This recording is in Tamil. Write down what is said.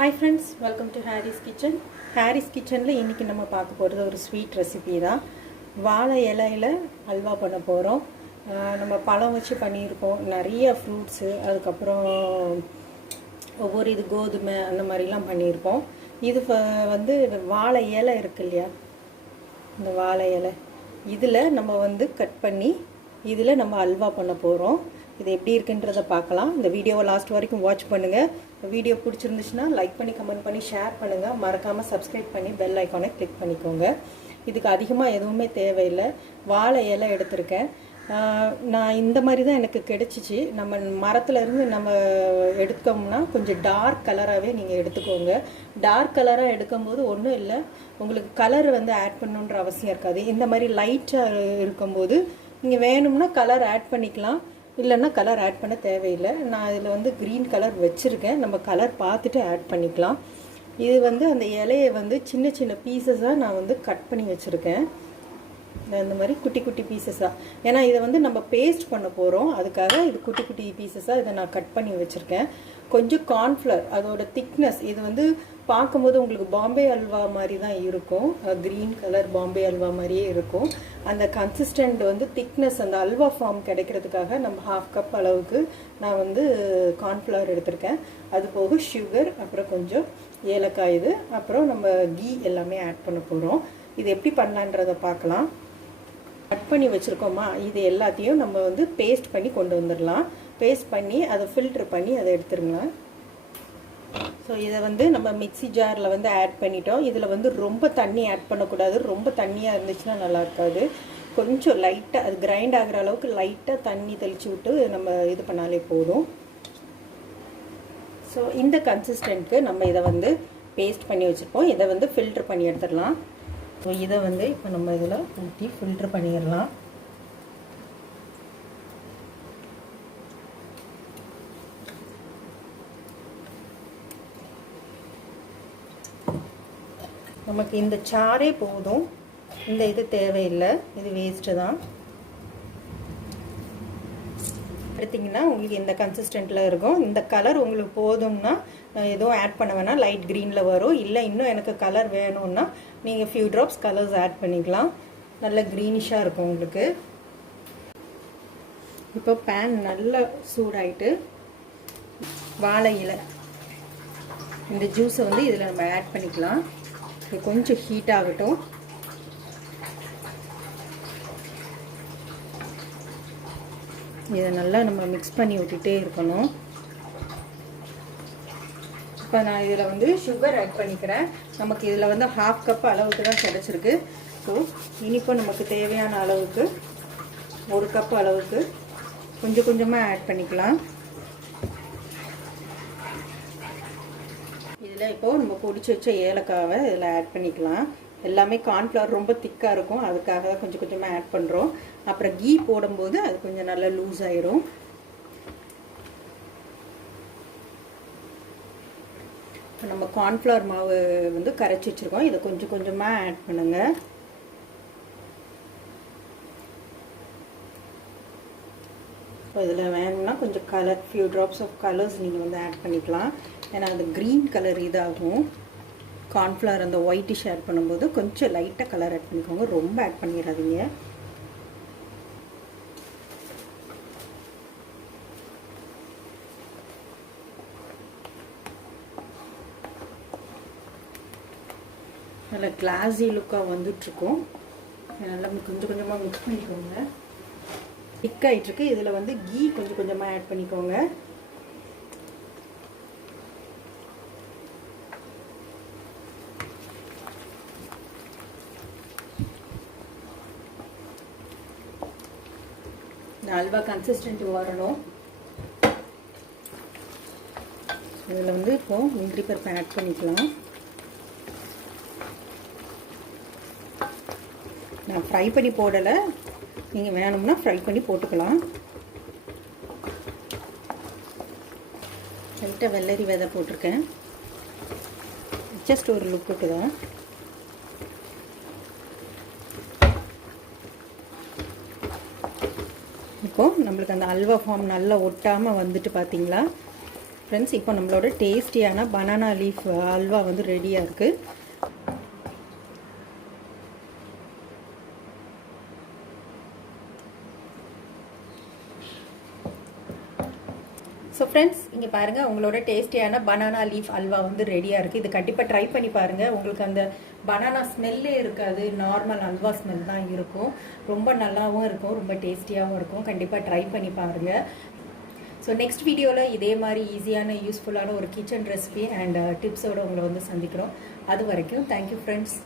Hi friends, welcome to Harry's Kitchen. Harry's Kitchenல இன்னைக்கு நம்ம பார்க்க போறது ஒரு ஸ்வீட் ரெசிபி தான். வாழை இலையில அல்வா பண்ண போறோம். நம்ம பழம் வச்சு பண்ணியிருக்கோம். நிறைய ஃப்ரூட்ஸ், அதுக்கு அப்புறம் ஒவ்வொரு இது கோதுமை அந்த மாதிரிலாம் பண்ணியிருக்கோம். இது வந்து வாழை இலை இருக்கு இல்லையா, இந்த வாழை இலை இதில் நம்ம வந்து கட் பண்ணி இதில் நம்ம அல்வா பண்ண போகிறோம். இது எப்படி இருக்குன்றதை பார்க்கலாம். இந்த வீடியோவை லாஸ்ட் வரைக்கும் வாட்ச் பண்ணுங்கள். வீடியோ பிடிச்சிருந்துச்சுன்னா லைக் பண்ணி கமெண்ட் பண்ணி ஷேர் பண்ணுங்கள். மறக்காமல் சப்ஸ்கிரைப் பண்ணி பெல் ஐக்கானை கிளிக் பண்ணிக்கோங்க. இதுக்கு அதிகமாக எதுவுமே தேவையில்லை. வாழை இலை எடுத்திருக்கேன். நான் இந்த மாதிரி தான் எனக்கு கிடச்சிச்சு. நம்ம மரத்துலேருந்து நம்ம எடுத்தோம்னா கொஞ்சம் டார்க் கலராகவே நீங்கள் எடுத்துக்கோங்க. டார்க் கலராக எடுக்கும்போது ஒன்றும் இல்லை, உங்களுக்கு கலர் வந்து ஆட் பண்ணணுன்ற அவசியம் இருக்காது. இந்த மாதிரி லைட்டாக இருக்கும்போது நீங்கள் வேணும்னா கலர் ஆட் பண்ணிக்கலாம், இல்லைன்னா கலர் ஆட் பண்ண தேவையில்லை. நான் இதில் வந்து க்ரீன் கலர் வச்சுருக்கேன். நம்ம கலர் பார்த்துட்டு ஆட் பண்ணிக்கலாம். இது வந்து அந்த இலையை வந்து சின்ன சின்ன பீசஸாக நான் வந்து கட் பண்ணி வச்சுருக்கேன். இந்த மாதிரி குட்டி குட்டி பீசஸாக, ஏன்னா இதை வந்து நம்ம பேஸ்ட் பண்ண போகிறோம், அதுக்காக இது குட்டி குட்டி பீசஸாக இதை நான் கட் பண்ணி வச்சுருக்கேன். கொஞ்சம் கார்ன்ஃப்ளவர், அதோட திக்னஸ் இது வந்து பார்க்கும்போது உங்களுக்கு பாம்பே அல்வா மாதிரி தான் இருக்கும். க்ரீன் கலர் பாம்பே அல்வா மாதிரியே இருக்கும். அந்த கன்சிஸ்டன்ட் வந்து திக்னஸ், அந்த அல்வா ஃபார்ம் கிடைக்கிறதுக்காக நம்ம 1/2 கப் அளவுக்கு நான் வந்து கார்ன்ஃப்ளவர் எடுத்திருக்கேன். அது போக சுகர், அப்புறம் கொஞ்சம் ஏலக்காய், இது அப்புறம் நம்ம கீ எல்லாமே ஆட் பண்ண போகிறோம். இது எப்படி பண்ணலான்றதை பார்க்கலாம். கட் பண்ணி வச்சுருக்கோமா, இது எல்லாத்தையும் நம்ம வந்து பேஸ்ட் பண்ணி கொண்டு வந்துடலாம். பேஸ்ட் பண்ணி அதை ஃபில்ட்ரு பண்ணி அதை எடுத்துருங்க. ஸோ இதை வந்து நம்ம மிக்சி ஜாரில் வந்து ஆட் பண்ணிட்டோம். இதில் வந்து ரொம்ப தண்ணி ஆட் பண்ணக்கூடாது. ரொம்ப தண்ணியாக இருந்துச்சுன்னா நல்லா இருக்காது. கொஞ்சம் லைட்டாக அது கிரைண்ட் ஆகிற அளவுக்கு லைட்டாக தண்ணி தெளித்து விட்டு நம்ம இது பண்ணாலே போதும். ஸோ இந்த கன்சிஸ்டன்ட்க்கு நம்ம இதை வந்து பேஸ்ட் பண்ணி வச்சுருப்போம். இதை வந்து ஃபில்ட்ரு பண்ணி எடுத்துடலாம். ஸோ இதை வந்து இப்போ நம்ம இதில் ஊற்றி ஃபில்ட்ரு பண்ணிடலாம். நமக்கு இந்த சாரே போதும், இந்த இது தேவையில்லை, இது வேஸ்ட்டு தான். எடுத்திங்கன்னா உங்களுக்கு இந்த கன்சிஸ்டண்ட்டில் இருக்கும். இந்த கலர் உங்களுக்கு போதும்னா எதுவும் ஆட் பண்ண வேணாம், லைட் க்ரீனில் வரும். இல்லை இன்னும் எனக்கு கலர் வேணும்னா நீங்கள் ஃபியூ ட்ராப்ஸ் கலர்ஸ் ஆட் பண்ணிக்கலாம். நல்ல க்ரீனிஷாக இருக்கும் உங்களுக்கு. இப்போ பேன் நல்லா சூடாயிட்டு வாழை இலை இந்த ஜூஸை வந்து இதில் நம்ம ஆட் பண்ணிக்கலாம். இது கொஞ்சம் ஹீட் ஆகட்டும். இதை நல்லா நம்ம மிக்ஸ் பண்ணி விட்டுட்டே இருக்கணும். இப்போ நான் இதில் வந்து சுகர் ஆட் பண்ணிக்கிறேன். நமக்கு இதில் வந்து 1/2 கப் அளவுக்கு தான் கிடச்சிருக்கு. ஸோ இனிப்பு நமக்கு தேவையான அளவுக்கு 1 கப் அளவுக்கு கொஞ்சம் கொஞ்சமாக ஆட் பண்ணிக்கலாம். இதில் இப்போது நம்ம பொடிச்சு வச்ச ஏலக்காவை இதில் ஆட் பண்ணிக்கலாம். எல்லாமே கார்ன்ஃப்ளவர் ரொம்ப திக்காக இருக்கும், அதுக்காக தான் கொஞ்சம் கொஞ்சமாக ஆட் பண்ணுறோம். அப்புறம் கீ போடும்போது அது கொஞ்சம் நல்லா லூஸ் ஆயிரும். இப்போ நம்ம கார்ன்ஃப்ளவர் மாவு வந்து கரைச்சி வச்சுருக்கோம். இதை கொஞ்சம் கொஞ்சமாக ஆட் பண்ணுங்கள். இப்போ இதில் வேணும்னா கொஞ்சம் colour, few drops of colours நீங்கள் வந்து ஆட் பண்ணிக்கலாம். ஏன்னா அந்த க்ரீன் கலர் இதாகும். கார்ன்ஃப்ளவர் அந்த ஒயிட்டிஷ் ஆட் பண்ணும்போது கொஞ்சம் லைட்டாக கலர் ஆட் பண்ணிக்கோங்க, ரொம்ப ஆட் பண்ணிடாதீங்க. நல்லா கிளாஸி லுக்காக வந்துட்டுருக்கும். நல்லா கொஞ்சம் கொஞ்சமாக மிக்ஸ் பண்ணிக்கோங்க. திக் ஆகிட்டுருக்கு. இதில் வந்து கீ கொஞ்சம் கொஞ்சமாக ஆட் பண்ணிக்கோங்க. அல்வா கன்சிஸ்டன்ட் வரணும். இதில் வந்து இப்போது முந்திரி பருப்பு ஆட் பண்ணிக்கலாம். நான் ஃப்ரை பண்ணி போடலை, நீங்கள் வேணும்னா ஃப்ரை பண்ணி போட்டுக்கலாம். லைட்டாக வெள்ளரி விதை போட்டிருக்கேன், ஜஸ்ட் ஒரு லுக்குக்கு தான். இப்போது நம்மளுக்கு அந்த அல்வா ஃபார்ம் நல்லா ஒட்டாமல் வந்துட்டு பார்த்தீங்களா, ஃப்ரெண்ட்ஸ், இப்போ நம்மளோட டேஸ்டியான பனானா லீஃப் அல்வா வந்து ரெடியாக இருக்குது. ஸோ ஃப்ரெண்ட்ஸ், இங்கே பாருங்கள், உங்களோட டேஸ்டியான பனானா லீஃப் அல்வா வந்து ரெடியாக இருக்குது. இது கண்டிப்பாக ட்ரை பண்ணி பாருங்கள். உங்களுக்கு அந்த பனானா ஸ்மெல்லே இருக்காது, நார்மல் அல்வா ஸ்மெல் தான் இருக்கும். ரொம்ப நல்லாவும் இருக்கும், ரொம்ப டேஸ்டியாகவும் இருக்கும். கண்டிப்பாக ட்ரை பண்ணி பாருங்கள். ஸோ நெக்ஸ்ட் வீடியோவில் இதே மாதிரி ஈஸியான யூஸ்ஃபுல்லான ஒரு கிச்சன் ரெசிபி அண்ட் டிப்ஸோடு உங்களை வந்து சந்திக்கிறோம். அது வரைக்கும் தேங்க்யூ ஃப்ரெண்ட்ஸ்.